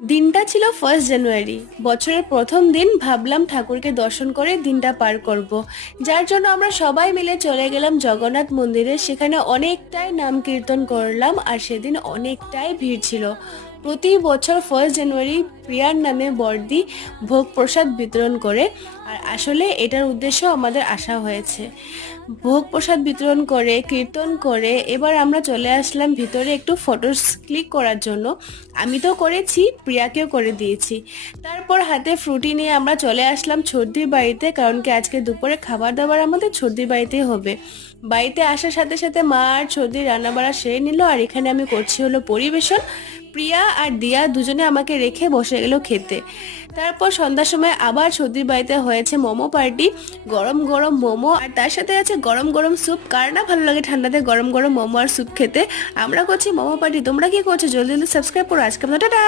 দিনটা ছিল 1 জানুয়ারি। বছরের প্রথম দিন। ভাবলাম ঠাকুরকে দর্শন করে দিনটা পার করব। যার জন্য আমরা সবাই মিলে চলে গেলাম জগন্নাথ মন্দিরে। সেখানে অনেকটাই নাম কীর্তন করলাম আর সেদিন অনেকটাই ভিড় ছিল। প্রতি বছর 1 জানুয়ারি প্রিয়ার নামে বড়দি ভোগ প্রসাদ বিতরণ করে। আর আসলে এটার উদ্দেশ্য আমাদের আসা হয়েছে। ভোগ প্রসাদ বিতরণ করে কীর্তন করে এবার আমরা চলে আসলাম ভিতরে একটু ফটোস ক্লিক করার জন্য। আমি তো করেছি, প্রিয়াকেও করে দিয়েছি। তারপর হাতে ফ্রুটি নিয়ে আমরা চলে আসলাম ছর্দির বাড়িতে, কারণ কি আজকে দুপুরে খাবার দাবার আমাদের ছর্দির বাড়িতেই হবে। বাড়িতে আসার সাথে সাথে মা আর ছর্দি রান্নাবাড়া সেরে নিল, আর এখানে আমি করছি হলো পরিবেশন। প্রিয়া আর দিয়া দুজনে আমাকে রেখে বসে গেল খেতে। তারপর সন্ধ্যার সময় আবার ছর্দির বাড়িতে হয়েছে মোমো পার্টি। গরম গরম মোমো আর তার সাথে আছে গরম গরম স্যুপ। কার না ভালো লাগে ঠান্ডাতে গরম গরম মোমো আর স্যুপ খেতে। আমরা করছি মোমো পার্টি, তোমরা কি করছো? জলদি জলদি সাবস্ক্রাইব করো। আজকে টাটা।